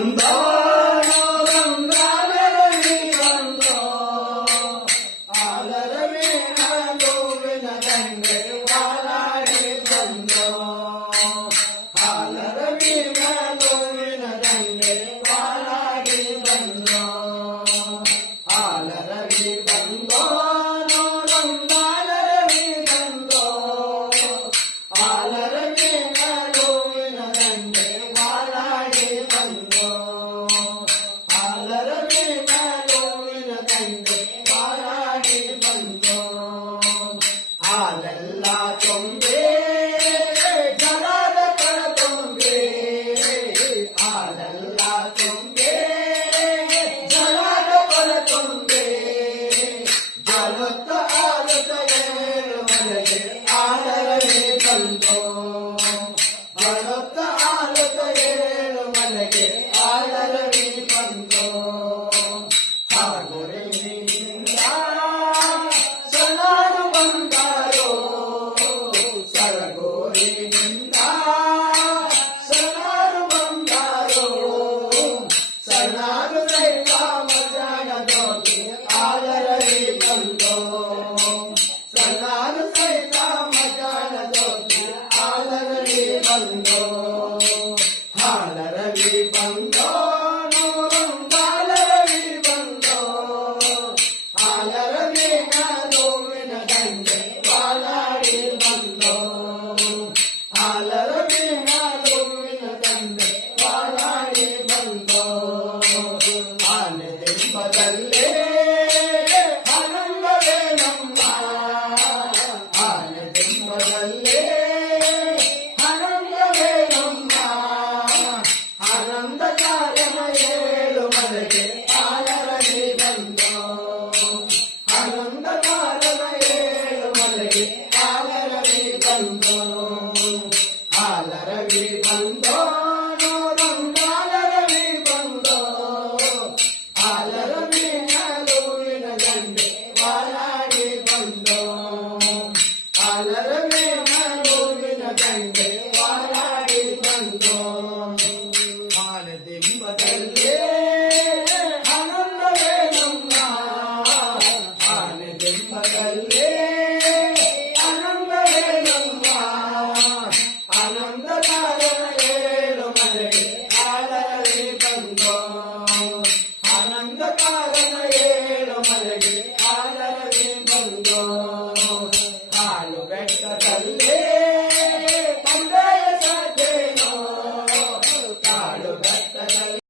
ಬಂದೋ ರಂಗಾಲರವಿ ಬಂದೋ ಆಲರವಿ ಹಾಲುವಿನ ದಂಡೆ ಬಾಲಾಡಿ ಬಂದೋ ಆಲರವಿ ಹಾಲುವಿನ ದಂಡೆ ಬಾಲಾಡಿ ಬಂದೋ ಆಲರವಿ ಬಂದೋ ರಂಗಾಲರವಿ ಬಂದೋ ಆಲರವಿ ಹಾಲುವಿನ ದಂಡೆ ಬಾಲಾಡಿ ಬಂದೋ ಆಲರವಿ ಹಾಲುವಿನ ದಂಡೆ ಬಾಲಾಡಿ ಬಂದೋ ಹಾಲೆಲ್ಲ ತುಂಬೆ ಜಲದ ಕಳ ತುಂಬೆ ಹಾಲೆಲ್ಲ ತುಂಬೆ ಜಲದ ಕಳ ತುಂಬೆ ಜಲತ್ತ ಆಲತ ಏಳುವರೆಗೆ ಆಲರವಿ ಬಂದೋ ಜಲತ್ತ ಆಲತ ಏಳುವರೆಗೆ ಆಲರವಿ ಬಂದೋ ಸಾಗುರಿನಿಂದ ಸನಾಡು ಬಂದಾರೋ ಸರಗೂರಿನಿಂದ ಸನಾಡು ಬಂದಾರೋ ಸನಾಡು ರೈತ ಮಜಾಣದೋಗಿ ಆಲರವಿ ಬಂದೋ ಸನಾಡು ರೈತ ಮಜಾಣದೋಗಿ ಆಲರವಿ ಬಂದೋ ಆಲರವಿ ಬಂದೋ ರಂಗಾಲರವಿ ಬಂದೋ ಆಲರವಿ ಹಾಲುವಿನ ದಂಡೆ ಬಾಲಾಡಿ ಬಂದೋ ಆಲರವಿ ಹಾಲುವಿನ ದಂಡೆ ಬಾಲಾಡಿ ಬಂದೋ ಆನೆದಿಂಬದಲ್ಲೇ ಆನಂದವೇ ನಮ್ಮ ಆನೆದಿಂಬದಲ್ಲೇ ಆನಂದವೇ ನಮ್ಮ ಆನಂದ ಕಾರ್ಯಮ ಏಳುವರೆಗೆ ಆಲರವಿ ಬಂದೋ ಆನಂದ ಕಾರ್ಯಮ ಏಳುವರೆಗೆ ಆಲರವಿ ಬಂದೋ ಆಲರವಿ ಬಂದೋ ರಂಗಾಲರವಿ ಬಂದೋ ಆಲರವಿ ಹಾಲುವಿನ ದಂಡೆ ಬಾಲಾಡಿ ಬಂದೋ ಆಲರವಿ ಹಾಲುವಿನ ದಂಡೆ ಬಾಲಾಡಿ ಬಂದೋ ಆನೆದಿಂಬದಲ್ಲೇ ಆನಂದವೇ ನಮ್ಮ ಆನೆದಿಂಬದಲ್ಲೇ ಆನಂದವೇ ನಮ್ಮ ಆನಂದ ಕಾರಣ ಏಳುವರೆಗೆ ಆಲರವಿ